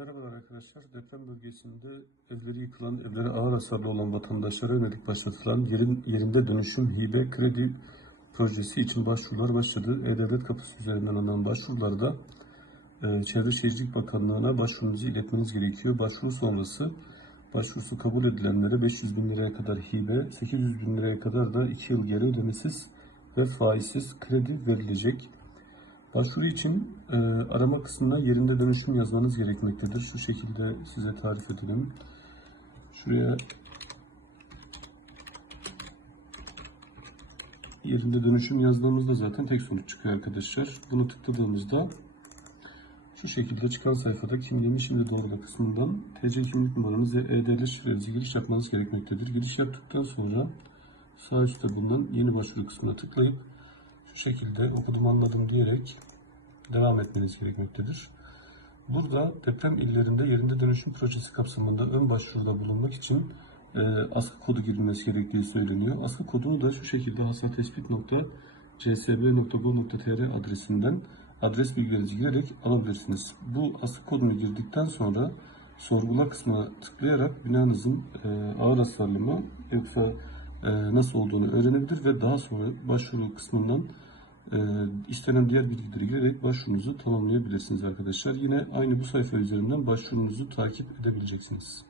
Merhabalar arkadaşlar. Deprem bölgesinde evleri yıkılan, evleri ağır hasarlı olan vatandaşlara yönelik başlatılan yerin, yerinde dönüşüm hibe kredi projesi için başvurular başladı. E-Devlet kapısı üzerinden alınan başvurularda e, Çevre Şehircilik Bakanlığı'na başvurunuzu iletmeniz gerekiyor. Başvuru sonrası başvurusu kabul edilenlere 500 bin liraya kadar hibe, 800 bin liraya kadar da 2 yıl geri ödemesiz ve faizsiz kredi verilecek. Başvuru için e, arama kısmına yerinde dönüşüm yazmanız gerekmektedir. Şu şekilde size tarif edelim. Şuraya yerinde dönüşüm yazdığımızda zaten tek sonuç çıkıyor arkadaşlar. Bunu tıkladığımızda şu şekilde çıkan sayfada kimliğimi şimdi doğrula kısmından TC kimlik numaranız ve E-Devlet şifrenizi giriş yapmanız gerekmektedir. Giriş yaptıktan sonra sağ üstte bulunan yeni başvuru kısmına tıklayıp şu şekilde okudum anladım diyerek devam etmeniz gerekmektedir. Burada deprem illerinde yerinde dönüşüm projesi kapsamında ön başvuruda bulunmak için e, askı kodu girilmesi gerektiği söyleniyor. Askı kodunu da şu şekilde hasartespit.csb.gov.tr adresinden adres bilgilerinizi girerek alabilirsiniz. Bu askı kodunu girdikten sonra sorgula kısmına tıklayarak binanızın e, ağır hasarlı mı yoksa nasıl olduğunu öğrenebilir ve daha sonra başvuru kısmından e, istenen diğer bilgileri girerek başvurunuzu tamamlayabilirsiniz arkadaşlar. Yine aynı bu sayfa üzerinden başvurunuzu takip edebileceksiniz.